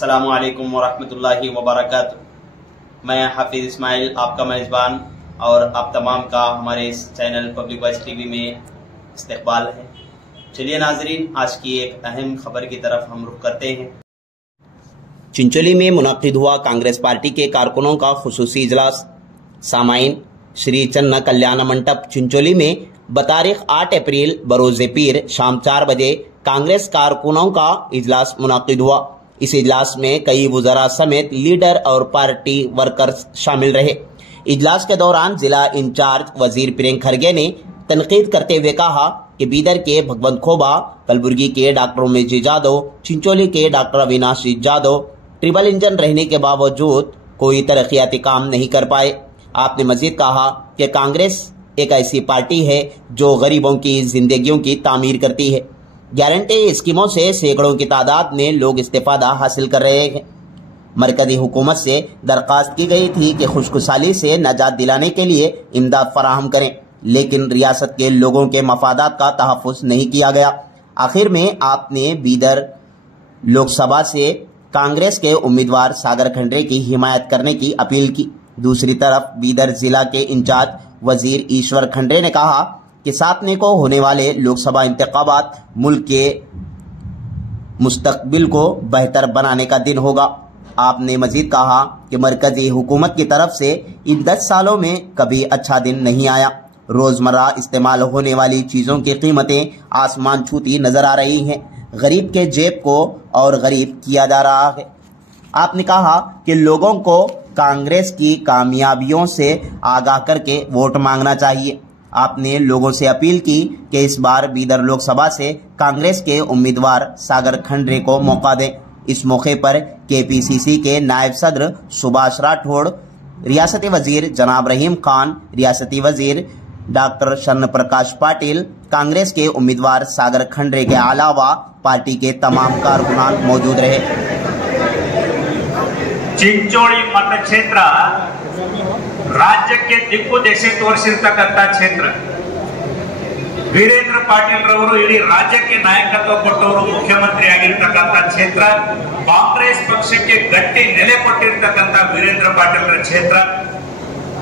अस्सलामुअलैकुम वरहमतुल्लाहि वबरकातुहू। मैं हाफिज इस्माइल आपका मेज़बान और आप तमाम का हमारे इस चैनल पब्लिक वॉइस टीवी में इस्तकबाल है। चलिए नाजरीन, आज की एक अहम खबर की तरफ हम रुख करते हैं। चिंचोली में मुनक्किद हुआ कांग्रेस पार्टी के कारकुनों का खुसूसी इजलास। सामाइन, श्री चन्ना कल्याण मंडप चिंचोली में बतारीख 8 अप्रैल बरोज़े पीर शाम 4 बजे कांग्रेस कारकुनों का इजलास मुनक्किद हुआ। इस इजलास में कई वुज़रा समेत लीडर और पार्टी वर्कर्स शामिल रहे। इजलास के दौरान जिला इंचार्ज वजीर प्रियंक खरगे ने तनकीद करते हुए कहा कि बीदर के भगवंत खोबा, कलबुर्गी के डॉक्टर उमेश जादव, चिंचोली के doctor Avinash Jadhav triple engine रहने के बावजूद कोई तरक्याती काम नहीं कर पाए। आपने मजीद कहा कि कांग्रेस एक ऐसी पार्टी है जो गरीबों की जिंदगियों की तामीर करती है। गारंटी स्कीमों से सैकड़ों की तादाद में लोग इस्तेफादा हासिल कर रहे हैं। मरकजी हुकूमत से दरख्वास्त की गई थी कि खुशखुशाली से नजात दिलाने के लिए इमदाद फराहम करें, लेकिन रियासत के लोगों के मफादात का तहफ़्फ़ुज़ नहीं किया गया। आखिर में आपने बीदर लोकसभा से कांग्रेस के उम्मीदवार सागर खंडरे की हिमायत करने की अपील की। दूसरी तरफ बीदर जिला के इंचार्ज वजीर ईश्वर खंडरे ने कहा कि 7 मई को होने वाले लोकसभा इंतखाबात मुल्क के मुस्तकबिल को बेहतर बनाने का दिन होगा। आपने मजीद कहा कि मरकजी हुकूमत की तरफ से इन 10 सालों में कभी अच्छा दिन नहीं आया। रोजमर्रा इस्तेमाल होने वाली चीजों की कीमतें आसमान छूती नजर आ रही हैं। गरीब के जेब को और गरीब किया जा रहा है। आपने कहा कि लोगों को कांग्रेस की कामयाबियों से आगाह करके वोट मांगना चाहिए। आपने लोगों से अपील की कि इस बार बीदर लोकसभा से कांग्रेस के उम्मीदवार सागर खंडरे को मौका दें। इस मौके पर केपीसीसी के नायब सदर सुभाष राठौड़, रियासती वजीर जनाब रहीम खान, रियासती वजीर डॉक्टर शरण प्रकाश पाटिल, कांग्रेस के उम्मीदवार सागर खंडरे के अलावा पार्टी के तमाम कारकुनान मौजूद रहे। चिंचोली मत क्षेत्र ರಾಜ್ಯಕ್ಕೆ ದಿಕ್ಕು ದೆಸೆ ತೋರಿಸಿರ್ತಕ್ಕಂತ ಕ್ಷೇತ್ರ। ವೀರೇಂದ್ರ ಪಾಟೀಲ್ ರವರು ಇಡೀ ರಾಜ್ಯಕ್ಕೆ ನಾಯಕತ್ವ ಕೊಟ್ಟವರು, ಮುಖ್ಯಮಂತ್ರಿ ಆಗಿರ್ತಕ್ಕಂತ ಕ್ಷೇತ್ರ। ಕಾಂಗ್ರೆಸ್ ಪಕ್ಷಕ್ಕೆ ಗಟ್ಟಿ ನೆಲೆ ಕೊಟ್ಟಿರ್ತಕ್ಕಂತ ವೀರೇಂದ್ರ ಪಾಟೀಲ್ ಕ್ಷೇತ್ರ।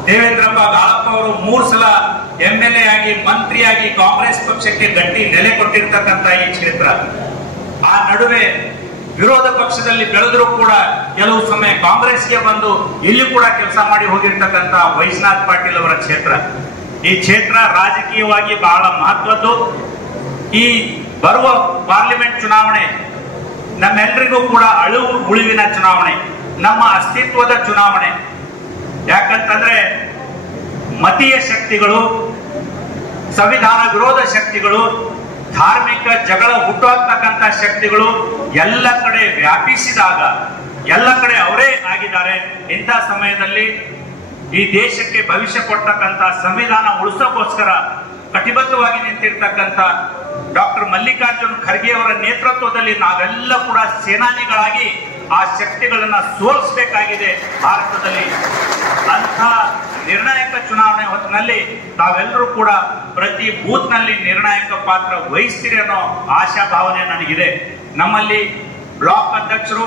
ದೇವೇಂದ್ರಪ್ಪ ಗಾಳಪ್ಪ ಅವರು 3 ಸಲ ಎಂಎಲ್ಎ ಆಗಿ ಮಂತ್ರಿಯಾಗಿ ಕಾಂಗ್ರೆಸ್ ಪಕ್ಷಕ್ಕೆ ಗಟ್ಟಿ ನೆಲೆ ಕೊಟ್ಟಿರ್ತಕ್ಕಂತ ಈ ಕ್ಷೇತ್ರ। ಆ ನಡುವೆ ವಿರೋಧ ಪಕ್ಷದಲ್ಲಿ ಬೆಳೆದರೂ ಕೂಡ ಕೆಲವು ಸಮಯ ಕಾಂಗ್ರೆಸ್ಗೆ ಬಂದು ಇಲ್ಲಿ ಕೂಡ ಕೆಲಸ ಮಾಡಿ ಹೋಗಿರ್ತಕ್ಕಂತ ವೈಶ್ವನಾಥ್ ಪಾಟೀಲ್ ಅವರ ಕ್ಷೇತ್ರ। ಈ ಕ್ಷೇತ್ರ ರಾಜಕೀಯವಾಗಿ ಬಹಳ ಮಹತ್ವದ್ದು। ಈ ಬರುವ ಪಾರ್ಲಿಮೆಂಟ್ ಚುನಾವಣೆ ನಮ್ಮೆಲ್ಲರಿಗೂ ಕೂಡ ಅಳುವು ಉಳಿವಿನ ಚುನಾವಣೆ, ನಮ್ಮ ಅಸ್ತಿತ್ವದ ಚುನಾವಣೆ। ಯಾಕಂತಂದ್ರೆ ಮತೀಯ ಶಕ್ತಿಗಳು, ಸಂವಿಧಾನ ವಿರೋಧ ಶಕ್ತಿಗಳು, ಧಾರ್ಮಿಕ ಜಗಳ ಹುಟ್ಟುಹಾಕ್ತಕ್ಕಂತ ಶಕ್ತಿಗಳು ಎಲ್ಲ ಕಡೆ ವ್ಯಾಪಿಸಿದಾಗ ಎಲ್ಲ ಕಡೆ ಅವರೇ ಆಗಿದ್ದಾರೆ। ಇಂಥ ಸಮಯದಲ್ಲಿ ಈ ದೇಶಕ್ಕೆ ಭವಿಷ್ಯ ಕೊಡ್ತಕ್ಕಂತ ಸಂವಿಧಾನ ಉಳಿಸೋಕ್ಕೋಸ್ಕರ ಕಟಿಬದ್ಧವಾಗಿ ನಿಂತಿರ್ತಕ್ಕಂತ ಡಾಕ್ಟರ್ ಮಲ್ಲಿಕಾರ್ಜುನ್ ಖರ್ಗೆ ಅವರ ನೇತೃತ್ವದಲ್ಲಿ ನಾವೆಲ್ಲ ಕೂಡ ಸೇನಾನಿಗಳಾಗಿ ಆ ಶಕ್ತಿಗಳನ್ನ ಸೋಲಿಸಬೇಕಾಗಿದೆ ಭಾರತದಲ್ಲಿ। ಅಂಥ ನಿರ್ಣಾಯಕ ಚುನಾವಣೆ ಹೊತ್ತಿನಲ್ಲಿ ತಾವೆಲ್ಲರೂ ಕೂಡ ಪ್ರತಿ ಬೂತ್ ನಲ್ಲಿ ನಿರ್ಣಾಯಕ ಪಾತ್ರ ವಹಿಸ್ತೀರಿ ಅನ್ನೋ ಆಶಾಭಾವನೆ ನನಗಿದೆ। ನಮ್ಮಲ್ಲಿ ಬ್ಲಾಕ್ ಅಧ್ಯಕ್ಷರು